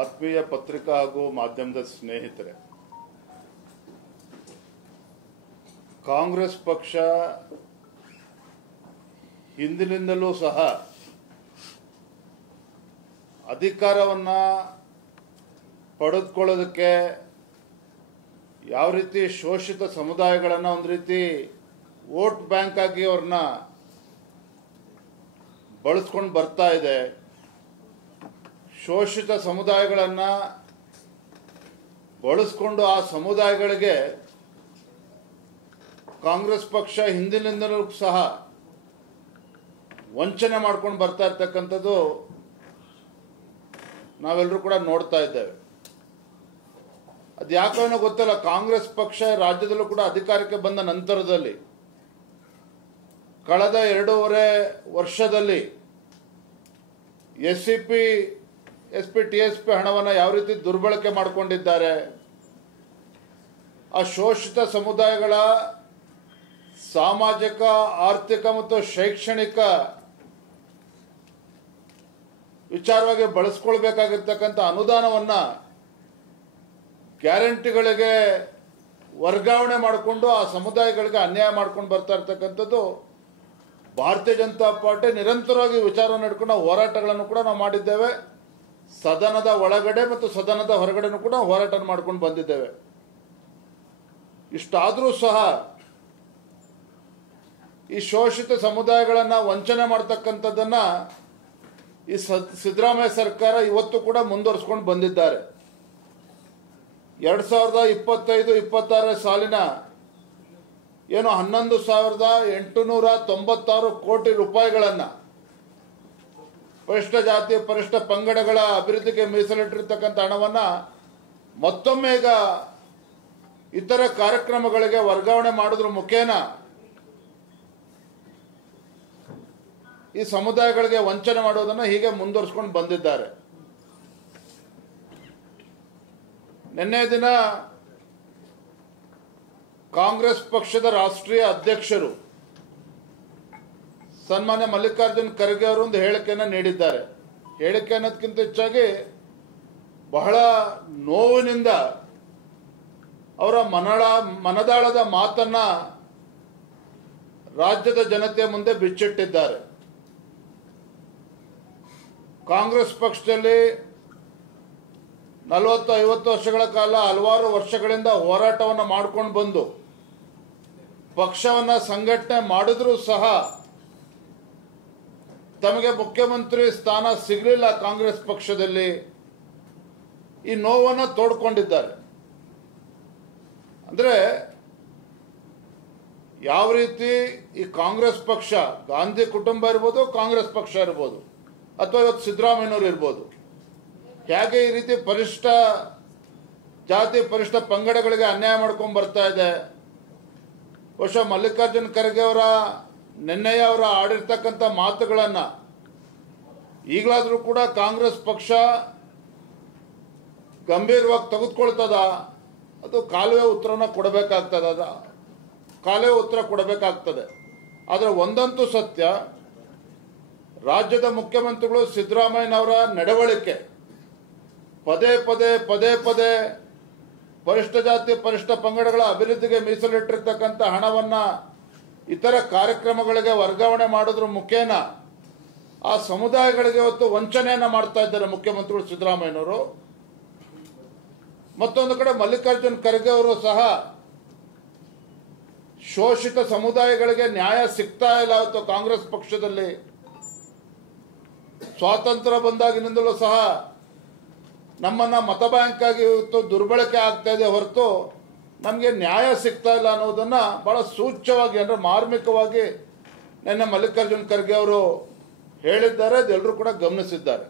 ಆತ್ಮೀಯ ಪತ್ರಿಕಾ ಹಾಗೂ ಮಾಧ್ಯಮದ ಸ್ನೇಹಿತರೆ, ಕಾಂಗ್ರೆಸ್ ಪಕ್ಷ ಹಿಂದಿನಿಂದಲೂ ಸಹ ಅಧಿಕಾರವನ್ನ ಪಡೆದುಕೊಳ್ಳೋದಕ್ಕೆ ಯಾವ ರೀತಿ ಶೋಷಿತ ಸಮುದಾಯಗಳನ್ನು ಒಂದು ರೀತಿ ವೋಟ್ ಬ್ಯಾಂಕ್ ಆಗಿ ಅವ್ರನ್ನ ಬಳಸ್ಕೊಂಡು ಬರ್ತಾ ಇದೆ. ಶೋಷಿತ ಸಮುದಾಯಗಳನ್ನು ಬಳಸ್ಕೊಂಡು ಆ ಸಮುದಾಯಗಳಿಗೆ ಕಾಂಗ್ರೆಸ್ ಪಕ್ಷ ಹಿಂದಿನಿಂದಲೂ ಸಹ ವಂಚನೆ ಮಾಡ್ಕೊಂಡು ಬರ್ತಾ ಇರ್ತಕ್ಕಂಥದ್ದು ನಾವೆಲ್ಲರೂ ಕೂಡ ನೋಡ್ತಾ ಇದ್ದೇವೆ. ಅದು ಯಾಕೋ ಗೊತ್ತಿಲ್ಲ, ಕಾಂಗ್ರೆಸ್ ಪಕ್ಷ ರಾಜ್ಯದಲ್ಲೂ ಕೂಡ ಅಧಿಕಾರಕ್ಕೆ ಬಂದ ನಂತರದಲ್ಲಿ ಕಳೆದ 2.5 ವರ್ಷದಲ್ಲಿ ಎಸ್ಸಿಪಿ, ಎಸ್ಪಿ, ಟಿಎಸ್ಪಿ ಹಣವನ್ನು ಯಾವ ರೀತಿ ದುರ್ಬಳಕೆ ಮಾಡಿಕೊಂಡಿದ್ದಾರೆ, ಆ ಶೋಷಿತ ಸಮುದಾಯಗಳ ಸಾಮಾಜಿಕ, ಆರ್ಥಿಕ ಮತ್ತು ಶೈಕ್ಷಣಿಕ ವಿಚಾರವಾಗಿ ಬಳಸ್ಕೊಳ್ಬೇಕಾಗಿರ್ತಕ್ಕಂಥ ಅನುದಾನವನ್ನು ಗ್ಯಾರಂಟಿಗಳಿಗೆ ವರ್ಗಾವಣೆ ಮಾಡಿಕೊಂಡು ಆ ಸಮುದಾಯಗಳಿಗೆ ಅನ್ಯಾಯ ಮಾಡ್ಕೊಂಡು ಬರ್ತಾ ಇರ್ತಕ್ಕಂಥದ್ದು ಭಾರತೀಯ ಜನತಾ ಪಾರ್ಟಿ ನಿರಂತರವಾಗಿ ವಿಚಾರವನ್ನು ಇಟ್ಕೊಂಡು ನಾವು ಹೋರಾಟಗಳನ್ನು ಕೂಡ ನಾವು ಮಾಡಿದ್ದೇವೆ. ಸದನದ ಒಳಗಡೆ ಮತ್ತು ಸದನದ ಹೊರಗಡೆನೂ ಕೂಡ ಹೋರಾಟ ಮಾಡ್ಕೊಂಡು ಬಂದಿದ್ದೇವೆ. ಇಷ್ಟಾದರೂ ಸಹ ಈ ಶೋಷಿತ ಸಮುದಾಯಗಳನ್ನು ವಂಚನೆ ಮಾಡ್ತಕ್ಕಂಥದ್ದನ್ನ ಈ ಸಿದ್ದರಾಮಯ್ಯ ಸರ್ಕಾರ ಇವತ್ತು ಕೂಡ ಮುಂದುವರಿಸ್ಕೊಂಡು ಬಂದಿದ್ದಾರೆ. 2025-26 ಸಾಲಿನ ಏನು 11,896 ಕೋಟಿ ರೂಪಾಯಿಗಳನ್ನು ಪರಿಶಿಷ್ಟ ಜಾತಿ, ಪರಿಶಿಷ್ಟ ಪಂಗಡಗಳ ಅಭಿವೃದ್ಧಿಗೆ ಮೀಸಲಿಟ್ಟಿರ್ತಕ್ಕಂಥ ಹಣವನ್ನು ಮತ್ತೊಮ್ಮೆ ಈಗ ಇತರ ಕಾರ್ಯಕ್ರಮಗಳಿಗೆ ವರ್ಗಾವಣೆ ಮಾಡೋದ್ರ ಮುಖೇನ ಈ ಸಮುದಾಯಗಳಿಗೆ ವಂಚನೆ ಮಾಡೋದನ್ನು ಹೀಗೆ ಮುಂದುವರಿಸ್ಕೊಂಡು ಬಂದಿದ್ದಾರೆ. ನಿನ್ನೆ ದಿನ ಕಾಂಗ್ರೆಸ್ ಪಕ್ಷದ ರಾಷ್ಟ್ರೀಯ ಅಧ್ಯಕ್ಷರು ಸನ್ಮಾನ್ಯ ಮಲ್ಲಿಕಾರ್ಜುನ್ ಖರ್ಗೆ ಅವರು ಒಂದು ಹೇಳಿಕೆಯನ್ನು ನೀಡಿದ್ದಾರೆ. ಹೇಳಿಕೆ ಅನ್ನೋದಕ್ಕಿಂತ ಹೆಚ್ಚಾಗಿ ಬಹಳ ನೋವಿನಿಂದ ಅವರ ಮನದಾಳದ ಮಾತನ್ನ ರಾಜ್ಯದ ಜನತೆಯ ಮುಂದೆ ಬಿಚ್ಚಿಟ್ಟಿದ್ದಾರೆ. ಕಾಂಗ್ರೆಸ್ ಪಕ್ಷದಲ್ಲಿ 40-50 ವರ್ಷಗಳ ಕಾಲ ಹಲವಾರು ವರ್ಷಗಳಿಂದ ಹೋರಾಟವನ್ನು ಮಾಡ್ಕೊಂಡು ಬಂದು ಪಕ್ಷವನ್ನು ಸಂಘಟನೆ ಮಾಡಿದ್ರೂ ಸಹ ತಮಗೆ ಮುಖ್ಯಮಂತ್ರಿ ಸ್ಥಾನ ಸಿಗಲಿಲ್ಲ. ಕಾಂಗ್ರೆಸ್ ಪಕ್ಷದಲ್ಲಿ ಈ ನೋವನ್ನು ತೋಡ್ಕೊಂಡಿದ್ದಾರೆ. ಅಂದ್ರೆ ಯಾವ ರೀತಿ ಈ ಕಾಂಗ್ರೆಸ್ ಪಕ್ಷ, ಗಾಂಧಿ ಕುಟುಂಬ ಇರ್ಬೋದು, ಕಾಂಗ್ರೆಸ್ ಪಕ್ಷ ಇರ್ಬೋದು, ಅಥವಾ ಇವತ್ತು ಸಿದ್ದರಾಮಯ್ಯನವರು ಇರ್ಬೋದು, ಹೇಗೆ ಈ ರೀತಿ ಪರಿಶಿಷ್ಟ ಜಾತಿ, ಪರಿಶಿಷ್ಟ ಪಂಗಡಗಳಿಗೆ ಅನ್ಯಾಯ ಮಾಡ್ಕೊಂಡು ಬರ್ತಾ ಇದೆ. ಬಹುಶಃ ಮಲ್ಲಿಕಾರ್ಜುನ್ ಖರ್ಗೆ ಅವರ ನಿನ್ನೆಯ ಅವರ ಆಡಿರ್ತಕ್ಕಂಥ ಮಾತುಗಳನ್ನು ಈಗಲಾದರೂ ಕೂಡ ಕಾಂಗ್ರೆಸ್ ಪಕ್ಷ ಗಂಭೀರವಾಗಿ ತೆಗೆದುಕೊಳ್ತದ, ಅದು ಕಾಲುವೆ ಉತ್ತರನ ಕೊಡಬೇಕಾಗ್ತದ, ಕಾಲುವೆ ಉತ್ತರ ಕೊಡಬೇಕಾಗ್ತದೆ. ಆದರೆ ಒಂದಂತೂ ಸತ್ಯ, ರಾಜ್ಯದ ಮುಖ್ಯಮಂತ್ರಿಗಳು ಸಿದ್ದರಾಮಯ್ಯನವರ ನಡವಳಿಕೆ ಪದೇ ಪದೇ ಪರಿಶಿಷ್ಟ ಜಾತಿ, ಪರಿಶಿಷ್ಟ ಪಂಗಡಗಳ ಅಭಿವೃದ್ಧಿಗೆ ಮೀಸಲಿಟ್ಟಿರ್ತಕ್ಕಂಥ ಹಣವನ್ನು ಇತರ ಕಾರ್ಯಕ್ರಮಗಳಿಗೆ ವರ್ಗಾವಣೆ ಮಾಡೋದ್ರ ಮುಖೇನ ಆ ಸಮುದಾಯಗಳಿಗೆ ಇವತ್ತು ವಂಚನೆಯನ್ನು ಮಾಡ್ತಾ ಇದ್ದಾರೆ ಮುಖ್ಯಮಂತ್ರಿಗಳು ಸಿದ್ದರಾಮಯ್ಯನವರು. ಮತ್ತೊಂದು ಕಡೆ ಮಲ್ಲಿಕಾರ್ಜುನ್ ಖರ್ಗೆ ಅವರು ಸಹ ಶೋಷಿತ ಸಮುದಾಯಗಳಿಗೆ ನ್ಯಾಯ ಸಿಗ್ತಾ ಇಲ್ಲ. ಇವತ್ತು ಕಾಂಗ್ರೆಸ್ ಪಕ್ಷದಲ್ಲಿ ಸ್ವಾತಂತ್ರ್ಯ ಬಂದಾಗಿನಿಂದಲೂ ಸಹ ನಮ್ಮನ್ನ ಮತ ಬ್ಯಾಂಕ್ ಆಗಿ ಇವತ್ತು ದುರ್ಬಳಕೆ ಆಗ್ತಾ ಇದೆ ಹೊರತು ನಮಗೆ ನ್ಯಾಯ ಸಿಗ್ತಾ ಇಲ್ಲ ಅನ್ನೋದನ್ನ ಬಹಳ ಸೂಚ್ಯವಾಗಿ, ಅಂದ್ರೆ ಮಾರ್ಮಿಕವಾಗಿ ನಿನ್ನೆ ಮಲ್ಲಿಕಾರ್ಜುನ್ ಖರ್ಗೆ ಅವರು ಹೇಳಿದ್ದಾರೆ. ಅದೆಲ್ಲರೂ ಕೂಡ ಗಮನಿಸಿದ್ದಾರೆ.